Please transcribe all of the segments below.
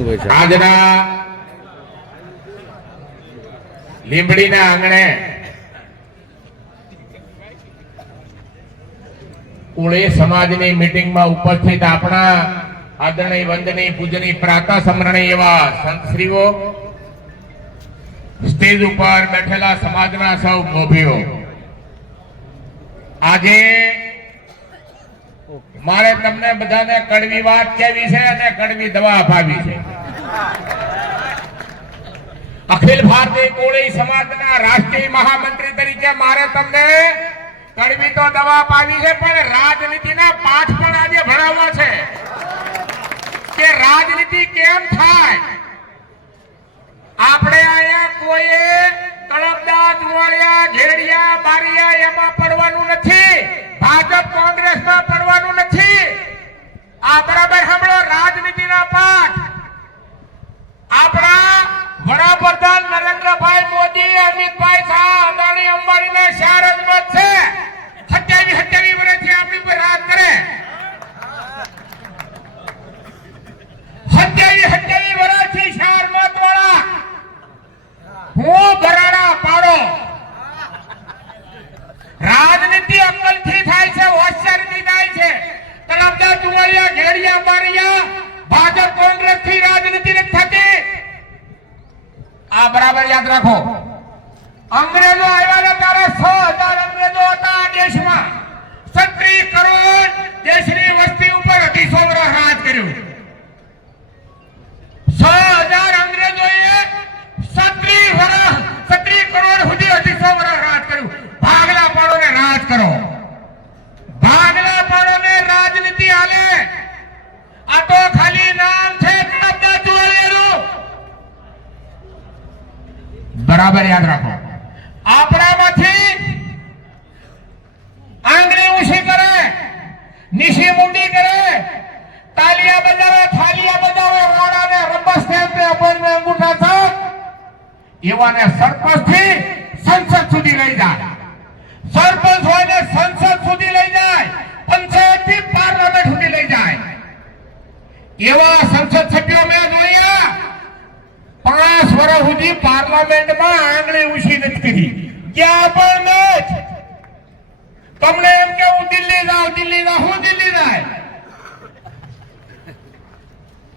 આજના લીંબડીના આંગણે કોળી સમાજની મીટિંગમાં ઉપસ્થિત આપણા આદરણીય વંદનીય પૂજનીય પ્રાતા સમરણીય એવા સંતશ્રીઓ, સ્ટેજ ઉપર બેઠેલા સમાજના સૌ મોભીઓ, આજે મારે તમને બધાને કડવી વાત કહેવી છે અને કડવી દવા અપાવી છે. અખિલ ભારતીય કોળી સમાજના રાષ્ટ્રીય મહામંત્રી તરીકે મારે તમને કડવી તો દવા અપાવી છે, પણ રાજનીતિના પાઠ પણ આજે ભણાવવા છે કે રાજનીતિ કેમ થાય. આપણે અહીંયા કોઈ તળપદા, જુવાળિયા, ઘેડિયા, બારિયા એમાં પડવાનું નથી, ભાજપ કોંગ્રેસમાં પડવાનું નથી. આ બરાબર સાંભળો રાજનીતિના પાઠ. આપણા વડાપ્રધાન નરેન્દ્રભાઈ મોદી, અમિતભાઈ શાહ, અદાણી, અંબાણીના ચાર જ મત છે. 27 વર્ષથી આપણી પર રાજ કરે. 27 વર્ષથી ચાર મત વાળા હું બરાડા પાડો. રાજનીતિ અક્કલથી થાય છે, હોશિયારીથી થાય છે. તળપદા, જુવાળિયા, ઘેડિયા, બારિયા, ભાજપ કોંગ્રેસ થી રાજનીતિ નથી થતી. આ બરાબર યાદ રાખો. અંગ્રેજો આવ્યા ત્યારે 6,000 અંગ્રેજો હતા આ દેશમાં. 36 કરોડ દેશની વસ્તી ઉપર 250 વર્ષ રાજ કર્યું. 6,000 અંગ્રેજોએ 36 કરોડ સુધી 250 વર્ષ રાજ કર્યું. ભાગલા પાડો ને રાજ કરો. ભાગલા પાડો ને રાજનીતિ હાલે. આ તો ખાલી નામ છે તળપદા, જુવાળિયાનું. બરાબર યાદ રાખો. આપણામાંથી આંગળી ઊંચી કરે, નીચી મુંડી કરે, તાલિયા બજાવે, થાલિયા બજાવે, વાળાને રબસ સ્ટેમ્પે અપરને અંગૂઠા છાપ, એવાને સરપંચ થી સંસદ સુધી લઈ જાય. સરપંચ હોય ને સંસદ સુધી લઈ જાય, પંચાયત થી પાર્લામેન્ટ સુધી લઈ જાય. એવા સંસદ સભ્યો મેં જોયા 5 વર્ષ સુધી પાર્લામેન્ટમાં આંગળી ઊંચી નથી કરી. ક્યાં પણ નથી. તમને એમ કે હું દિલ્હી જાઉં, હું દિલ્હી જાય.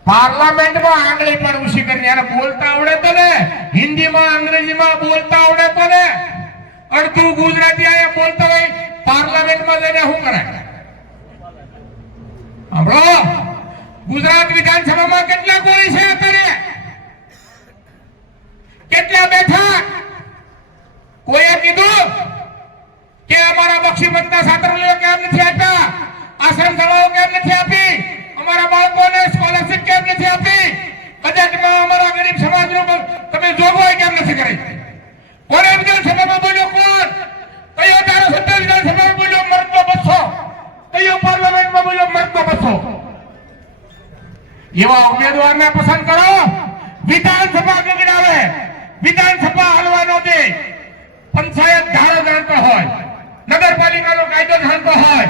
પાર્લામેન્ટમાં આંગળી પણ ઊંચી કરીને એને બોલતા આવડે તો ને, હિન્દીમાં અંગ્રેજીમાં બોલતા આવડે તો ને, અડધું ગુજરાતી આયા બોલતા હોય, પાર્લામેન્ટમાં જઈને શું કરે? આપણો ગુજરાત વિધાનસભામાં કેટલા કોળી છે અત્યારે? કેટલા બેઠા? કોઈએ કીધું કે અમારા બક્ષીપતના છાત્રોને કેમ નથી આપ્યા? આશ્રમ શાળાઓ કેમ નથી આપી? અમારા બાળકોને સ્કોલરશિપ કેમ નથી આપી? બજેટમાં અમારા ગરીબ સમાજનું તમે જોગવાઈ કેમ નથી કરી? કોને વિધાનસભામાં બોલ્યો? કોણ? કયો ધારાસભ્ય વિધાનસભામાં બોલ્યો મરતો બસો? કયો પાર્લામેન્ટમાં બોલ્યો મરતો બસો? એવા ઉમેદવારને પસંદ કરો. વિધાનસભા ગગડાવે, વિધાનસભા હલવાનો દે, પંચાયત ધારો જાણતો હોય, નગરપાલિકાનો કાયદો જાણતો હોય,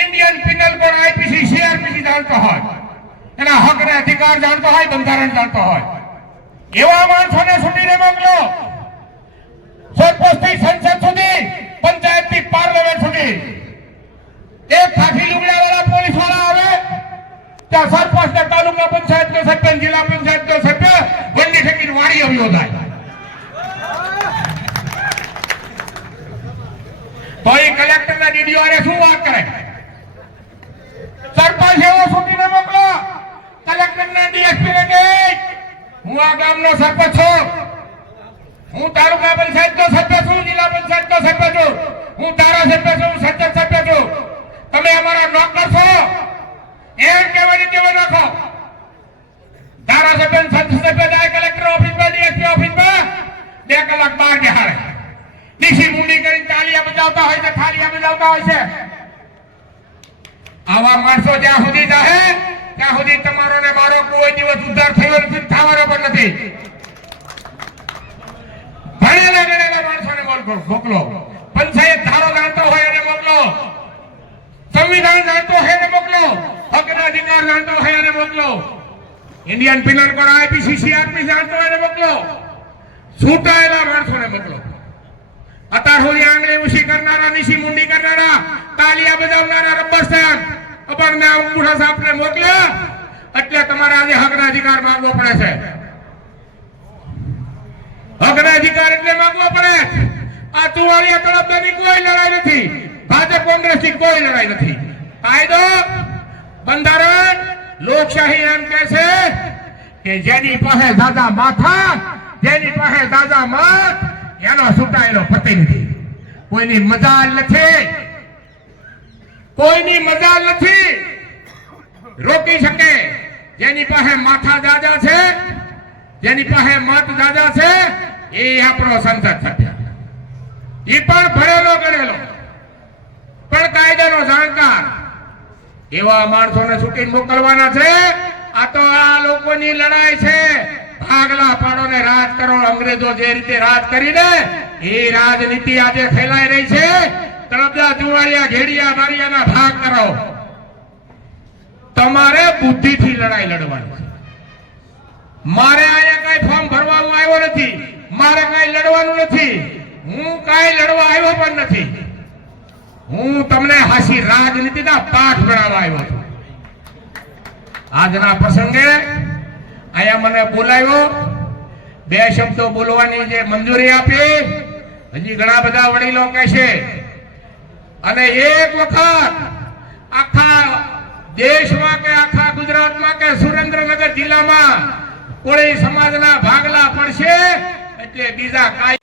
Indian penal code, IPC, CrPC જાણતો હોય, એના હક અને અધિકાર જાણતો હોય, બંધારણ જાણતો હોય, એવા માણસોને છૂટીને મોકલો. સરપંચથી સંસદ સુધી, પંચાયતથી પાર્લામેન્ટ સુધી. એક ખાખી લુગડા વાળા પોલીસ વાળા આવે ત્યાં સરપંચ ને તાલુકા પંચાયત નો સભ્ય, જિલ્લા પંચાયત નો સભ્ય વંડી ઠેકીને વાડી આવ્યો થાય તો એ કલેક્ટર ના ડીડીઓ આરે શું વાત કરે? સરપંચ એવો છૂટીને મોકલો. કલેક્ટર ના ડીએસપી ને કહે હું આ ગામનો સરપંચ છું, હું તાલુકા પંચાયત નો સભ્ય છું, જિલ્લા પંચાયત નો સભ્ય છું, હું ધારાસભ્ય છું, સંસદ સભ્ય છું, તમે અમારા નોકર છો એમ કહેવાની ટેવ રાખો. ધારાસભ્ય, સંસદ સભ્ય જાય કલેક્ટર ઓફિસમાં, ડીએસપી ઓફિસમાં 2 કલાક બહાર બેહાડે. નીચી મુંડી કરીને તાલિયા બજાવતા હોય છે, થાલિયા બજાવતા હોય છે. આવા માણસો જ્યાં સુધી જાહે ત્યાં સુધી તમારો ને મારો કોઈ દિવસ ઉદ્ધાર થયો નથી, થવાનો પણ નથી. ભણેલા માણસોને મોકલો. પંચાયત ધારો જાણતો હોય એને મોકલો. સંવિધાન જાણતો હોય એને મોકલો. હકના અધિકાર જાણતો હોય એને મોકલો. Indian penal code IPC CRP જાણતો એને મોકલો, છૂટાયેલા માણસોને મોકલો. અત્યાર સુધી આંગળી ઊંચી કરનારા, નીચી મુંડી કરનારા, તાલિયા બજાવનારા, રબર સ્ટેમ્પ અપણને અંગૂઠા સાપને મોકલ્યા એટલે તમારે આજે હકના અધિકાર માંગવો પડે છે. હકના અધિકાર એટલે માંગવો પડે. આ ચુવાડિયા તળપદાની કોઈ લડાઈ નથી, ભાજપ કોંગ્રેસની કોઈ લડાઈ નથી. કાયદો, બંધારણ, લોકશાહી એમ કહે છે કે જેની પાસે દાદા માથા, જેની પાસે દાદા મત, એનો છૂટાયેલો પ્રતિનિધિ. કોઈની મજાલ નથી, કોઈની મજાલ નથી રોકી શકે. જેની પાસે માથા દાદા છે, જેની પાસે મત દાદા છે, એ આપણો સંસદ સભ્ય. એ પણ ભણેલો ગણેલો, પણ કાયદાનો જાણકાર. એવા માણસોને છૂટીને મોકલવાના છે. આ તો આ લોકોની લડાઈ છે. ભાગલા પાડો ને રાજ કરો. અંગ્રેજો જે રીતે રાજ કરીને એ રાજનીતિ આજે ફેલાઈ રહી છે. તળપદા, જુવાડિયા, ઘેડિયા, બારિયાના ભાગ કરો. તમારે બુદ્ધિથી લડાઈ લડવાની છે. મારે અહીંયા કઈ ફોર્મ ભરવાનું આવ્યો નથી, મારે કઈ લડવાનું નથી, હું કઈ લડવા આવ્યો પણ નથી. હું તમને હાસી રાજનીતિના પાઠ ભણાવવા આવ્યો છું. આજના પ્રસંગે અહીંયા મને બોલાવ્યો, બે શબ્દો બોલવાની જે મંજૂરી આપી. હજી ઘણા બધા વડીલો કહેશે અને એક વખત આખા દેશમાં કે આખા ગુજરાતમાં કે સુરેન્દ્રનગર જિલ્લામાં કોળી સમાજના ભાગલા પડશે એટલે બીજા કાંઈ